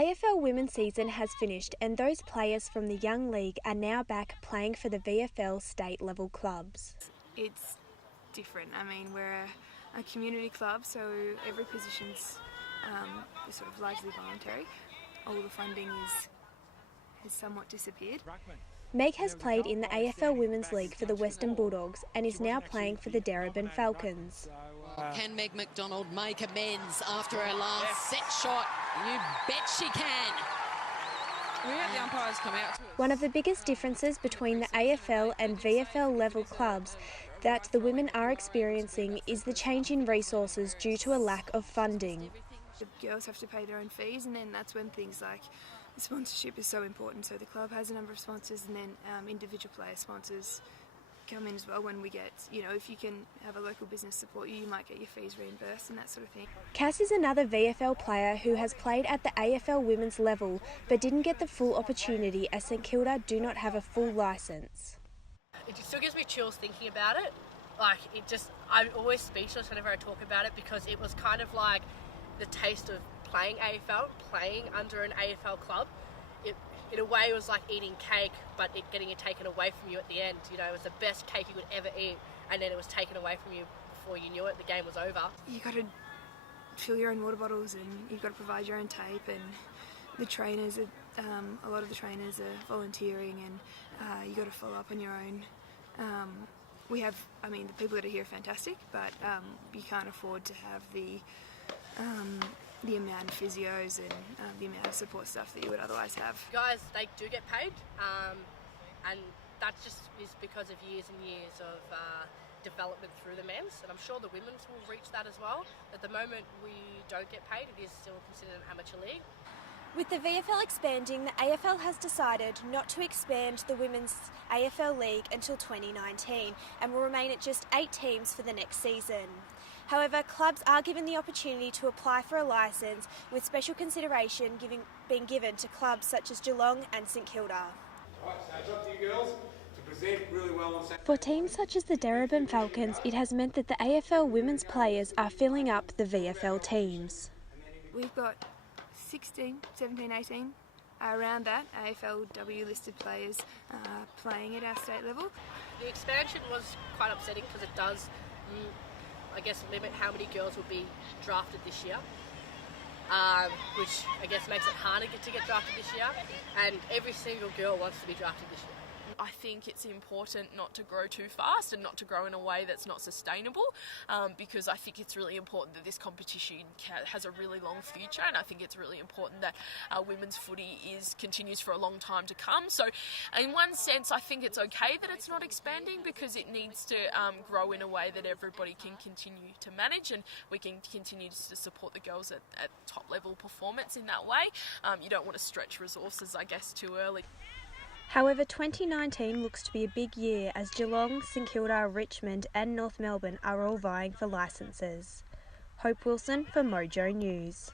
AFL Women's season has finished and those players from the Young League are now back playing for the VFL state level clubs. It's different. I mean, we're a community club, so every position's is sort of largely voluntary. All the funding has somewhat disappeared. Meg has played in the AFL Women's League for the Western Bulldogs and is now playing for the Darebin Falcons. Can Meg McDonald make amends after her last set shot? You bet she can. We had the umpires come out to us. One of the biggest differences between the AFL and VFL level clubs that the women are experiencing is the change in resources due to a lack of funding. The girls have to pay their own fees, and then that's when things like sponsorship is so important. So the club has a number of sponsors, and then individual player sponsors come in as well. When we get, if you can have a local business support you, you might get your fees reimbursed and that sort of thing. Cass is another VFL player who has played at the AFL Women's level but didn't get the full opportunity as St Kilda do not have a full licence. It still gives me chills thinking about it. I'm always speechless whenever I talk about it, because it was kind of like the taste of playing AFL, playing under an AFL club. It, in a way, it was like eating cake, but getting it taken away from you at the end. It was the best cake you could ever eat, and then it was taken away from you before you knew it. The game was over. You got to fill your own water bottles, and you've got to provide your own tape, and the trainers are, a lot of the trainers are volunteering, and you got to follow up on your own. The people that are here are fantastic, but you can't afford to have the amount of physios and the amount of support stuff that you would otherwise have. Guys, they do get paid, and that just is because of years and years of development through the men's, and I'm sure the women's will reach that as well. At the moment, we don't get paid. It is still considered an amateur league. With the VFL expanding, the AFL has decided not to expand the Women's AFL League until 2019 and will remain at just 8 teams for the next season. However, clubs are given the opportunity to apply for a licence, with special consideration being given to clubs such as Geelong and St Kilda. Right, so it's up to you girls to present really well on Saturday. For teams such as the Darebin Falcons, it has meant that the AFL women's players are filling up the VFL teams. We've got 16, 17, 18, around that, AFLW listed players playing at our state level. The expansion was quite upsetting because it does, limit how many girls will be drafted this year, which I guess makes it harder to get drafted this year, and every single girl wants to be drafted this year. I think it's important not to grow too fast and not to grow in a way that's not sustainable, because I think it's really important that this competition has a really long future, and I think it's really important that women's footy continues for a long time to come. So in one sense, I think it's okay that it's not expanding, because it needs to grow in a way that everybody can continue to manage, and we can continue to support the girls at top level performance in that way. You don't want to stretch resources, I guess, too early. However, 2019 looks to be a big year as Geelong, St Kilda, Richmond and North Melbourne are all vying for licences. Hope Wilson for Mojo News.